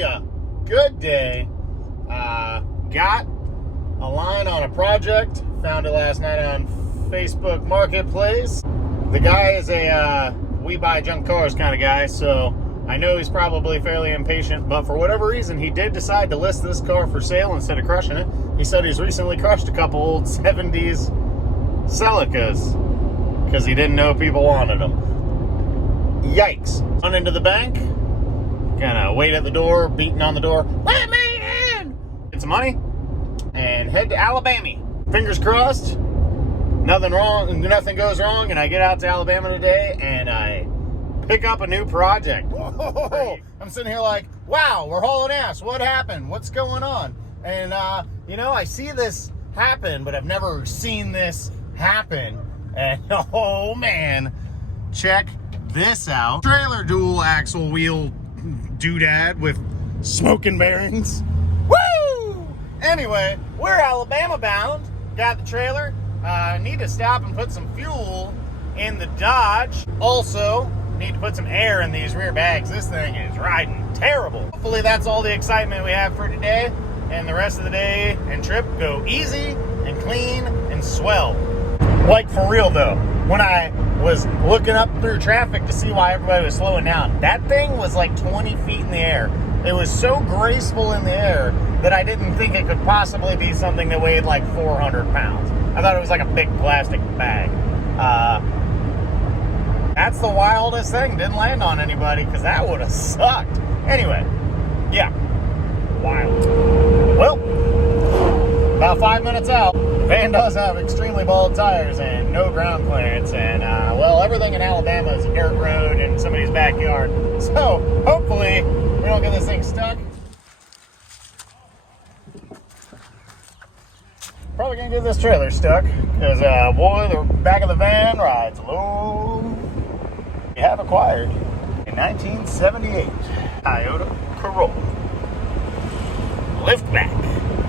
be a good day. Got a line on a project. Found it last night on Facebook Marketplace. The guy is a we buy junk cars kind of guy, so I know he's probably fairly impatient, but for whatever reason, he did decide to list this car for sale instead of crushing it. He said he's recently crushed a couple old 70s Celicas because he didn't know people wanted them. Yikes. Run into the bank, kind of wait at the door, beating on the door, let me in! Get some money, and head to Alabama. Fingers crossed, nothing goes wrong, and I get out to Alabama today, and I pick up a new project. Whoa. I'm sitting here like, wow, we're hauling ass. What happened? What's going on? And, I see this happen, but I've never seen this happen. And, oh, man, check this out. Trailer dual axle wheel doodad with smoking bearings. Woo! Anyway, we're Alabama bound. Got the trailer. Need to stop and put some fuel in the Dodge. Also, need to put some air in these rear bags. This thing is riding terrible. Hopefully that's all the excitement we have for today, and the rest of the day and trip go easy and clean and swell. Like, for real though, when I was looking up through traffic to see why everybody was slowing down, that thing was like 20 feet in the air. It was so graceful in the air that I didn't think it could possibly be something that weighed like 400 pounds. I thought it was like a big plastic bag. That's the wildest thing. Didn't land on anybody because that would have sucked. Anyway, yeah, wild. Well, about 5 minutes out, the van does have extremely bald tires and no ground clearance, and everything in Alabama is a dirt road in somebody's backyard. So hopefully we don't get this thing stuck. Probably gonna get this trailer stuck because boy, the back of the van rides low. We have acquired a 1978 Toyota Corolla liftback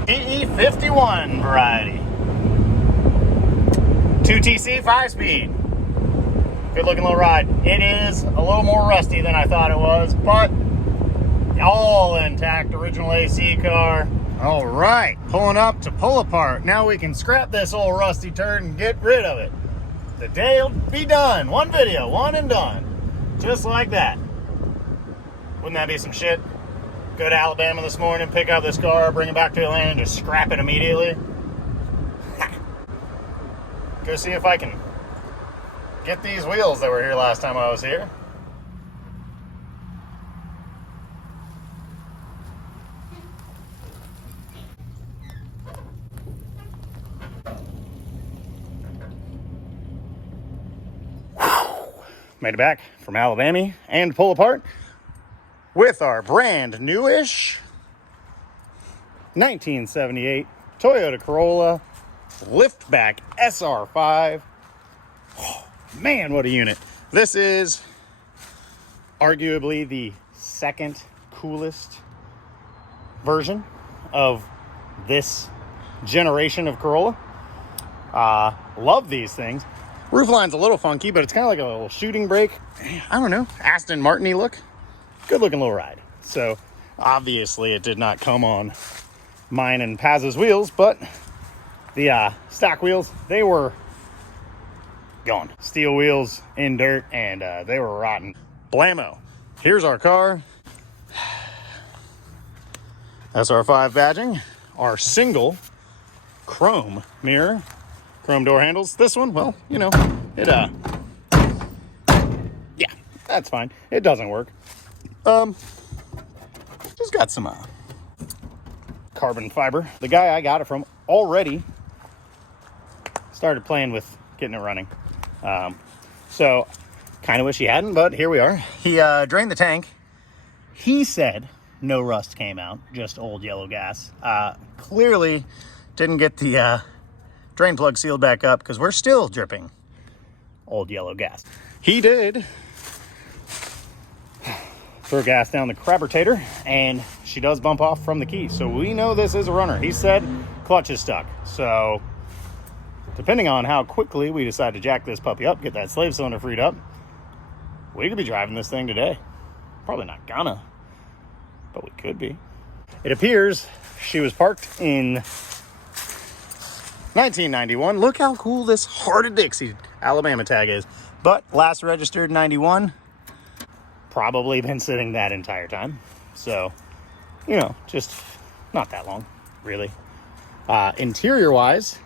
Te51 variety, 2TC 5-speed. Good looking little ride. It is a little more rusty than I thought it was, but all intact, original AC car. All right, pulling up to pull apart. Now we can scrap this old rusty turd and get rid of it. The day will be done. One video, one and done. Just like that. Wouldn't that be some shit? Go to Alabama this morning, pick up this car, bring it back to Atlanta, and just scrap it immediately. Go see if I can get these wheels that were here last time I was here. Made it back from Alabama and pull apart with our brand newish 1978 Toyota Corolla liftback SR5. Oh, man, what a unit. This is arguably the second coolest version of this generation of Corolla. Love these things. Roofline's a little funky, but it's kind of like a little shooting brake. I don't know, Aston Martin-y look. Good looking little ride. So obviously it did not come on mine and Paz's wheels, but the stock wheels, they were gone. Steel wheels in dirt, and they were rotten. Blammo. Here's our car. SR5 badging. Our single chrome mirror. Chrome door handles. This one, well, it, yeah, that's fine. It doesn't work. Just got some, carbon fiber. The guy I got it from already started playing with getting it running. So kind of wish he hadn't, but here we are. He, drained the tank. He said no rust came out, just old yellow gas. Clearly didn't get the, drain plug sealed back up because we're still dripping old yellow gas. He did throw gas down the carburetor, and she does bump off from the key. So we know this is a runner. He said clutch is stuck. So depending on how quickly we decide to jack this puppy up, get that slave cylinder freed up, we could be driving this thing today. Probably not gonna, but we could be. It appears she was parked in 1991. Look how cool this Heart of Dixie Alabama tag is. But last registered 91. Probably been sitting that entire time. So, you know, just not that long, really. Interior wise,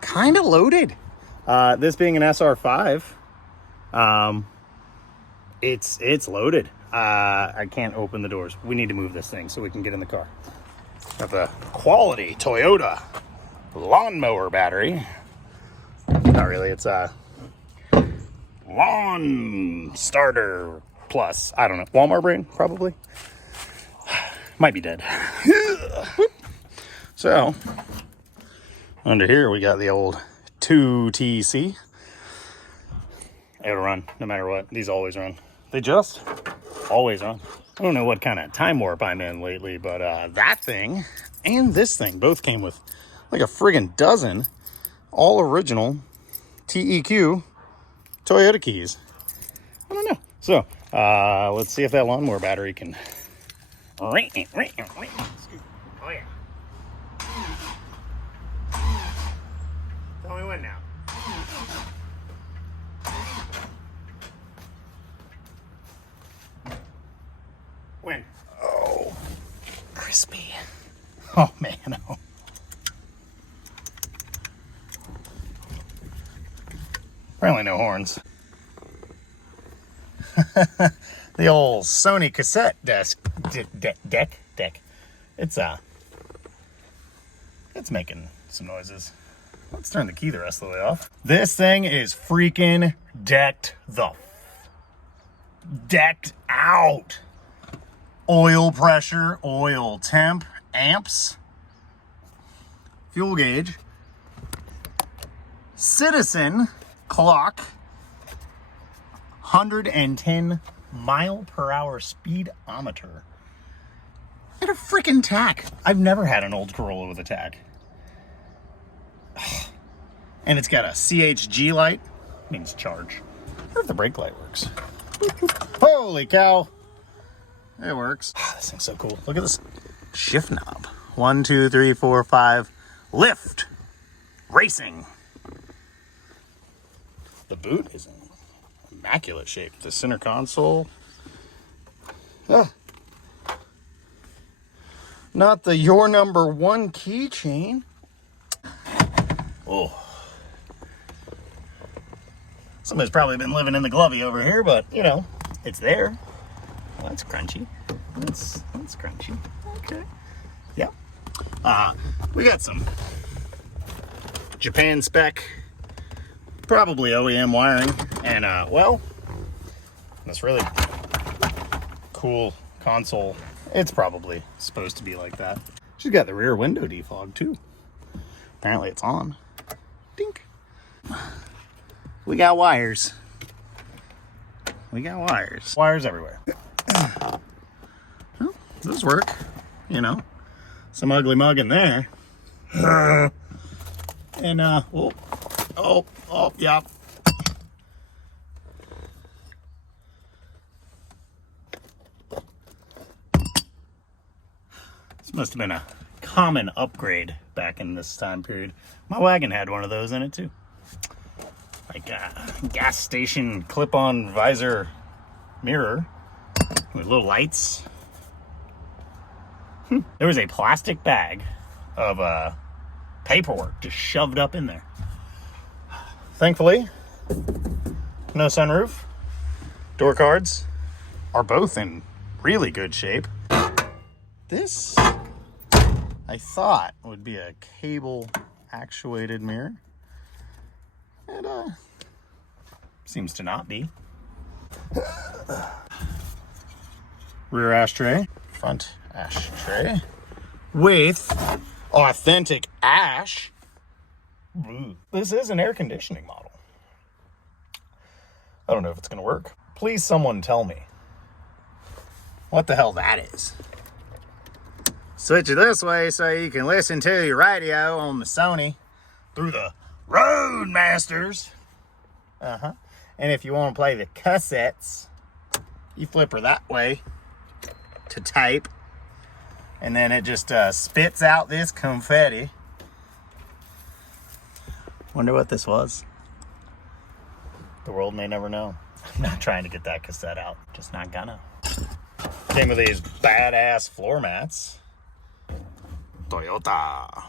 kind of loaded. This being an SR5, it's loaded. I can't open the doors. We need to move this thing so we can get in the car. Got the quality Toyota lawnmower battery. Not really, it's a lawn starter plus. I don't know, Walmart brand, probably. Might be dead. So, under here we got the old 2TC. It'll run no matter what. These always run. They just always run. I don't know what kind of time warp I'm in lately, but that thing and this thing both came with like a friggin' dozen all original TEQ Toyota keys. I don't know. So, let's see if that lawnmower battery can. Oh, yeah. Tell me when now. When? Oh, crispy. Oh, man. Oh. Apparently no horns. The old Sony cassette deck. It's making some noises. Let's turn the key the rest of the way off. This thing is freaking decked out. Oil pressure, oil temp, amps, fuel gauge, Citizen clock, 110 mile per hour speedometer, and a freaking tack. I've never had an old Corolla with a tack. And it's got a CHG light, means charge. I wonder if the brake light works. Holy cow. It works. This thing's so cool. Look at this shift knob. 1, 2, 3, 4, 5. Lift. Racing. The boot is in immaculate shape. The center console. Not the your number one keychain. Oh. Somebody's probably been living in the glovey over here, but, you know, it's there. Well, that's crunchy. That's crunchy. Okay. Yeah. We got some Japan spec, probably OEM wiring, and, well, this really cool console. It's probably supposed to be like that. She's got the rear window defog, too. Apparently it's on. Dink. We got wires. Wires everywhere. Well, those work, you know. Some ugly mug in there. And, yeah. This must have been a common upgrade back in this time period. My wagon had one of those in it, too. Like a gas station clip-on visor mirror with little lights. There was a plastic bag of paperwork just shoved up in there. Thankfully, no sunroof. Door cards are both in really good shape. This, I thought, would be a cable actuated mirror. And seems to not be. Rear ashtray, front ashtray with authentic ash. This is an air conditioning model. I don't know if it's going to work. Please someone tell me what the hell that is. Switch it this way so you can listen to your radio on the Sony through the Roadmasters. And if you want to play the cassettes, you flip her that way to type. And then it just spits out this confetti. Wonder what this was. The world may never know. I'm not trying to get that cassette out. Just not gonna. Came with these badass floor mats. Toyota.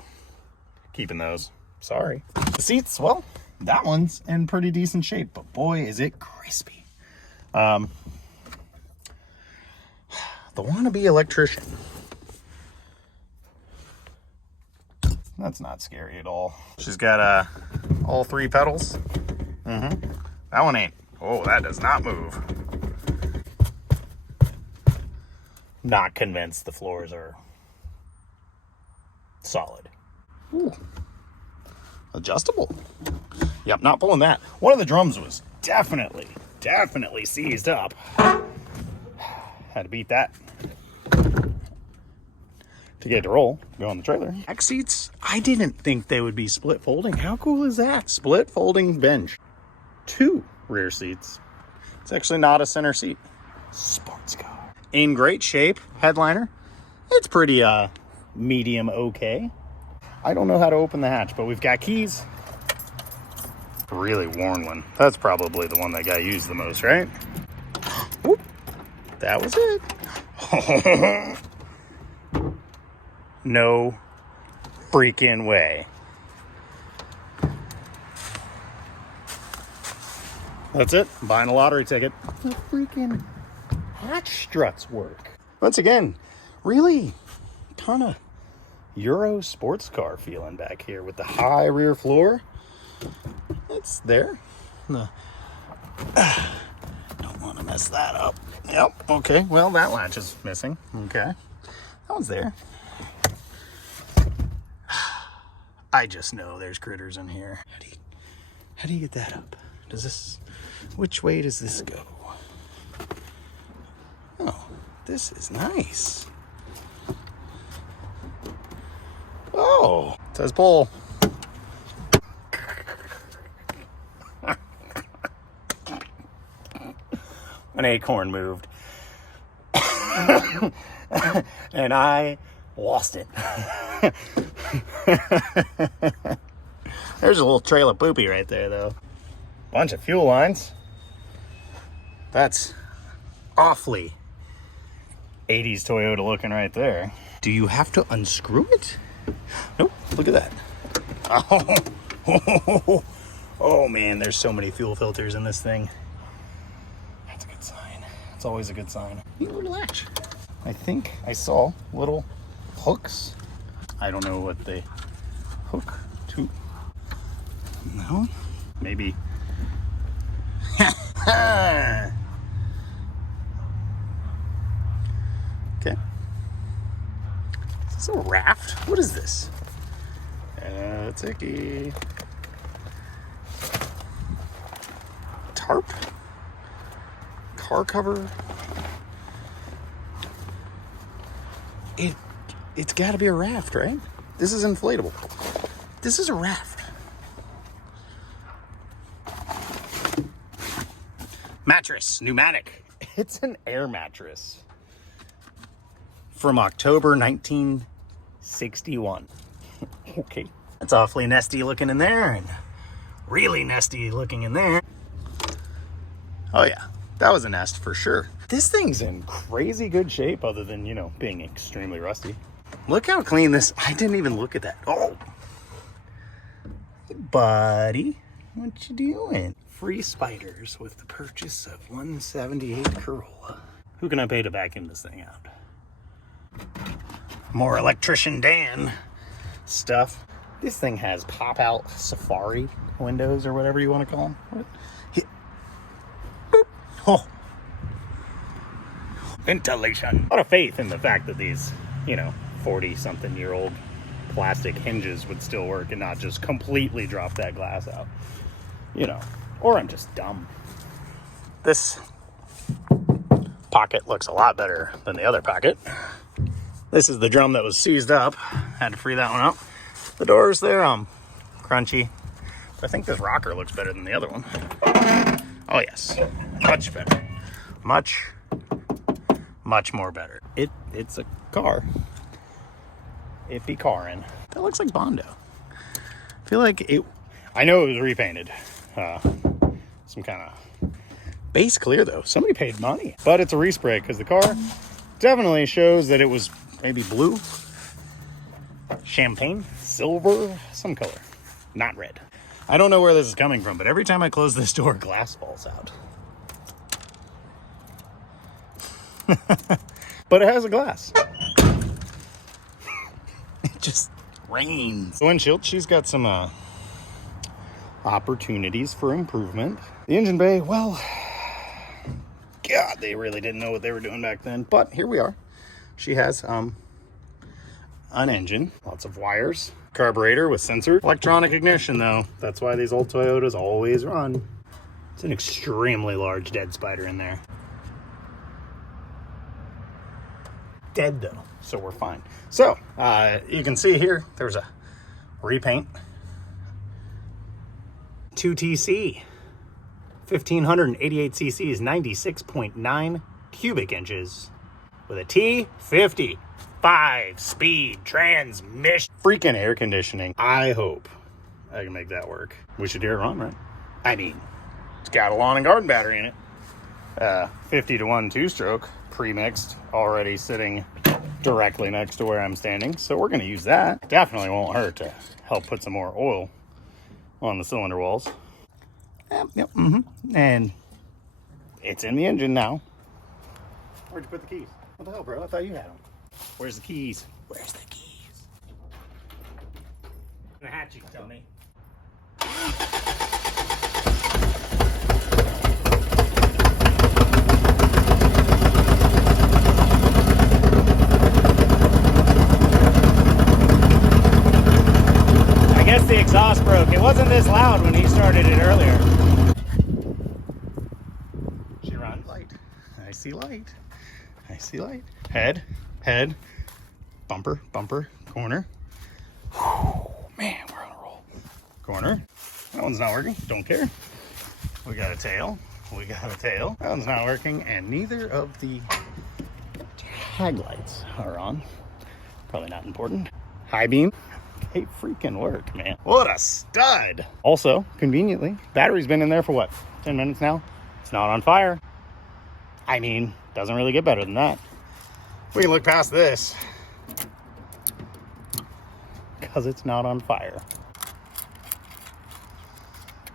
Keeping those. Sorry. The seats, well, that one's in pretty decent shape, but boy, is it crispy. The wannabe electrician. That's not scary at all. She's got all 3 pedals. That one ain't. Oh, that does not move. Not convinced the floors are solid. Ooh. Adjustable. Yep, not pulling that. One of the drums was definitely seized up. Had to beat that to get it to roll. Go on the trailer. Back seats, I didn't think they would be split folding. How cool is that? Split folding bench. 2 rear seats. It's actually not a center seat. Sports car. In great shape. Headliner. It's pretty medium okay. I don't know how to open the hatch, but we've got keys. Really worn one. That's probably the one that got used the most, right? Whoop. That was it. No freaking way. That's it. Buying a lottery ticket. The freaking hatch struts work. Once again, really ton of Euro sports car feeling back here with the high rear floor. It's there. Don't want to mess that up. Yep. Okay. Well, that latch is missing. Okay. That one's there. I just know there's critters in here. How do you get that up? Does this... Which way does this go? Oh, this is nice. Oh, it says pull. An acorn moved. And I lost it. There's a little trail of poopy right there, though. Bunch of fuel lines. That's awfully 80s Toyota looking right there. Do you have to unscrew it? Nope, look at that. Oh man, there's so many fuel filters in this thing. That's a good sign. It's always a good sign. Neat little latch. I think I saw little hooks. I don't know what they hook to. No? Maybe. Okay. Is this a raft? What is this? Ticky. Tarp? Car cover? It's got to be a raft, right? This is inflatable. This is a raft. Mattress, pneumatic. It's an air mattress from October 1961. Okay. That's awfully nesty looking in there and really nesty looking in there. Oh yeah, that was a nest for sure. This thing's in crazy good shape other than, you know, being extremely rusty. Look how clean this, I didn't even look at that. Oh, hey buddy, what you doing? Free spiders with the purchase of 178 Corolla. Who can I pay to vacuum this thing out? More electrician Dan stuff. This thing has pop-out safari windows or whatever you want to call them. Oh. Ventilation. A lot of faith in the fact that these, you know, 40-something-year-old plastic hinges would still work and not just completely drop that glass out. You know, or I'm just dumb. This pocket looks a lot better than the other pocket. This is the drum that was seized up. Had to free that one up. The doors there, crunchy. I think this rocker looks better than the other one. Oh yes, much better. Much much more better. It's a car. It be carin'. That looks like Bondo. I feel like it, I know it was repainted. Some kind of base clear though. Somebody paid money, but it's a respray because the car definitely shows that it was maybe blue, champagne, silver, some color, not red. I don't know where this is coming from, but every time I close this door, glass falls out. But it has a glass. It just rains. The windshield, she's got some opportunities for improvement. The engine bay, well, God, they really didn't know what they were doing back then. But here we are. She has an engine, lots of wires, carburetor with sensor, electronic ignition though. That's why these old Toyotas always run. It's an extremely large dead spider in there. Dead though, so we're fine. So you can see here there's a repaint 2TC 1588 cc's 96.9 cubic inches with a T50 5-speed transmission. Freaking air conditioning. I hope I can make that work. We should hear it run, right? I mean, it's got a lawn and garden battery in it. 50-to-1 two-stroke pre-mixed, already sitting directly next to where I'm standing, so we're going to use that. Definitely won't hurt to help put some more oil on the cylinder walls. Yep. And it's in the engine now. Where'd you put the keys? What the hell, bro? I thought you had them. Where's the keys? Where's the keys? The hatchet, tell me. The exhaust broke. It wasn't this loud when he started it earlier. She runs. Light. I see light. I see light. Head. Head. Bumper. Bumper. Corner. Whew, man, we're on a roll. Corner. That one's not working. Don't care. We got a tail. We got a tail. That one's not working. And neither of the tag lights are on. Probably not important. High beam. Hey, freaking work, man. What a stud. Also, conveniently, battery's been in there for what, 10 minutes now? It's not on fire. I mean, doesn't really get better than that. We can look past this because it's not on fire.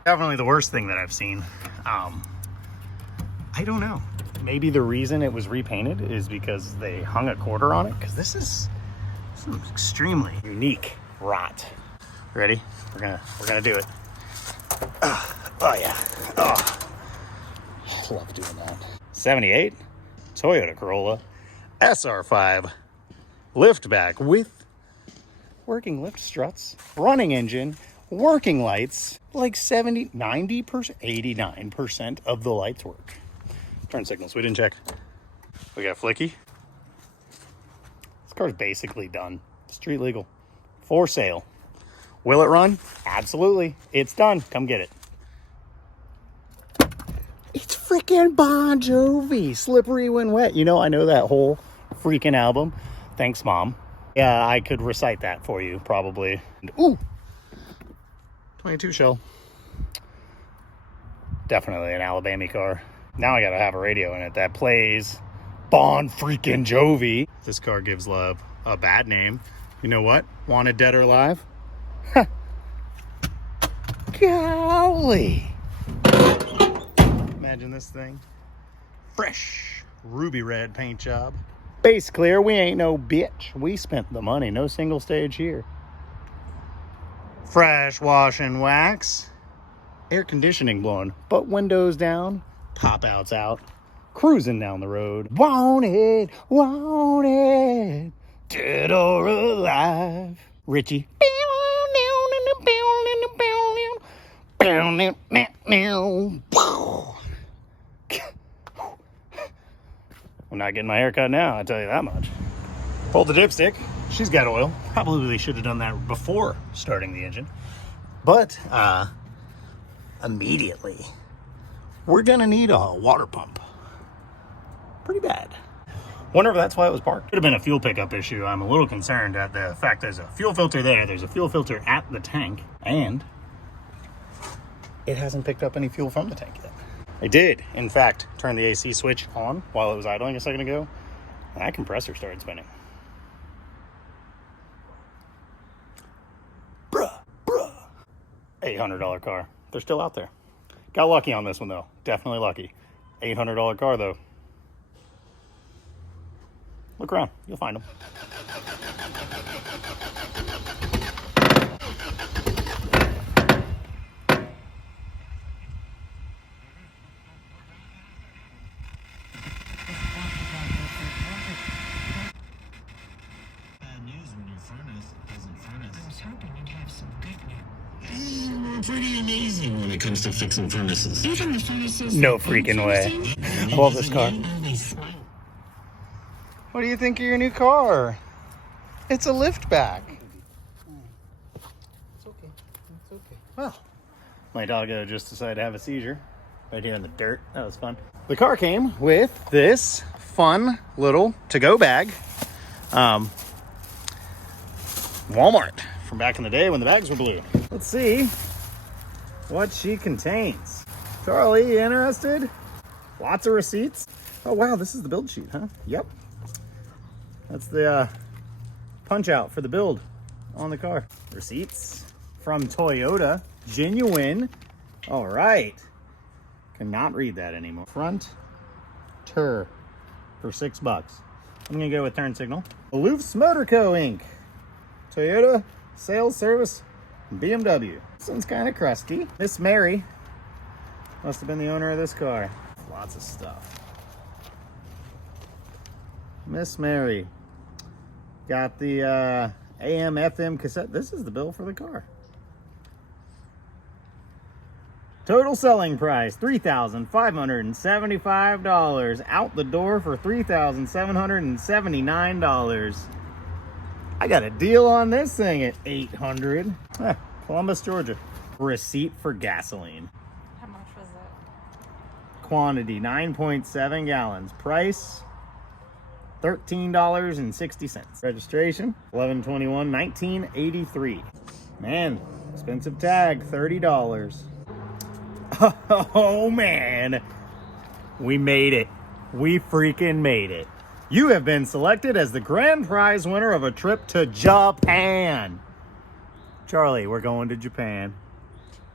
Definitely the worst thing that I've seen. I don't know. Maybe the reason it was repainted is because they hung a quarter on it, because this is some extremely unique rot. Ready? We're gonna do it. Oh yeah. Oh, I love doing that. 78 Toyota Corolla SR5 liftback with working lift struts, running engine, working lights. Like 70, 90%, 89% of the lights work. Turn signals, we didn't check. We got flicky. This car's basically done. Street legal. For sale. Will it run? Absolutely. It's done. Come get it. It's freaking Bon Jovi. Slippery When Wet. You know, I know that whole freaking album. Thanks, Mom. Yeah, I could recite that for you, probably. Ooh. 22 shell. Definitely an Alabama car. Now I gotta have a radio in it that plays Bon freaking Jovi. This car gives love a bad name. You know what? Wanted dead or alive? Huh. Golly. Imagine this thing. Fresh ruby red paint job. Base clear. We ain't no bitch. We spent the money. No single stage here. Fresh wash and wax. Air conditioning blowing, but windows down. Pop outs out. Cruising down the road. Want it. Want it. Dead or alive. Richie. I'm not getting my hair cut now, I tell you that much. Pulled the dipstick. She's got oil. Probably should have done that before starting the engine. But immediately, we're gonna need a water pump. Pretty bad. Wonder if that's why it was parked. Could have been a fuel pickup issue. I'm a little concerned at the fact there's a fuel filter there. There's a fuel filter at the tank, and it hasn't picked up any fuel from the tank yet. I did, in fact, turn the AC switch on while it was idling a second ago, and that compressor started spinning. Bruh. $800 car. They're still out there. Got lucky on this one, though. Definitely lucky. $800 car, though. Look around. You'll find them. Bad news when your furnace doesn't furnace. I was hoping you'd have some good news. Pretty amazing when it comes to fixing furnaces. Even the furnaces. No freaking way. I love this car. What do you think of your new car? It's a liftback. It's okay. It's okay. Well, my doggo just decided to have a seizure right here in the dirt. That was fun. The car came with this fun little to-go bag. Walmart from back in the day when the bags were blue. Let's see what she contains. Charlie, you interested? Lots of receipts. Oh wow, this is the build sheet, huh? Yep. That's the punch out for the build on the car. Receipts from Toyota, genuine. All right. Cannot read that anymore. Front tur for $6. I'm gonna go with turn signal. Aloof's Motor Co. Inc. Toyota sales service BMW. This one's kind of crusty. Miss Mary must have been the owner of this car. Lots of stuff. Miss Mary. Got the AM, FM cassette. This is the bill for the car. Total selling price, $3,575. Out the door for $3,779. I got a deal on this thing at $800. Columbus, Georgia. Receipt for gasoline. How much was it? Quantity, 9.7 gallons. Price, $13.60. Registration, 11/21/1983. Man, expensive tag, $30. Oh man, we made it. We freaking made it. You have been selected as the grand prize winner of a trip to Japan. Charlie, we're going to Japan.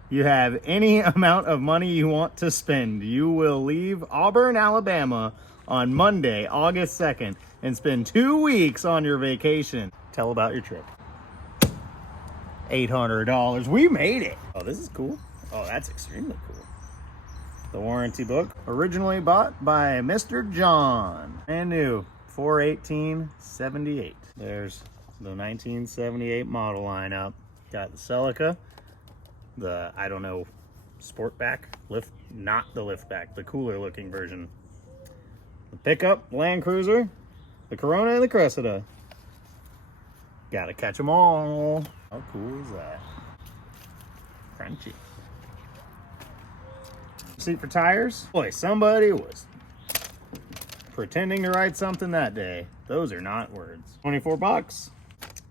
You have any amount of money you want to spend. You will leave Auburn, Alabama on Monday, August 2nd, and spend 2 weeks on your vacation. Tell about your trip. $800. We made it. Oh, this is cool. Oh, that's extremely cool. The warranty book, originally bought by Mr. John. Brand new, 4/18/78. There's the 1978 model lineup. Got the Celica, the, I don't know, Sportback, not the liftback, the cooler looking version. The pickup, Land Cruiser, the Corona, and the Cressida. Gotta catch them all. How cool is that? Crunchy. Seat for tires. Boy, somebody was pretending to write something that day. Those are not words. $24.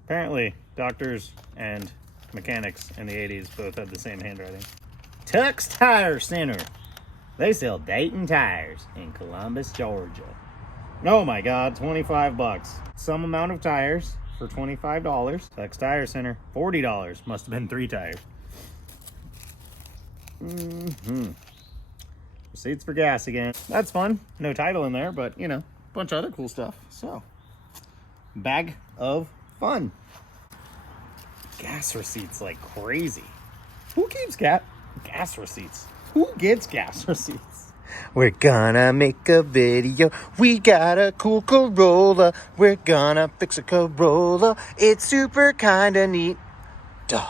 Apparently, doctors and mechanics in the 80s both had the same handwriting. Tux Tire Center. They sell Dayton tires in Columbus, Georgia. Oh my God, $25. Some amount of tires for $25. Tux Tire Center, $40. Must have been 3 tires. Receipts for gas again. That's fun. No title in there, but you know, a bunch of other cool stuff. So, bag of fun. Gas receipts like crazy. Who keeps gas receipts? Who gets gas receipts? We're gonna make a video. We got a cool Corolla. We're gonna fix a Corolla. It's super kinda neat. Duh.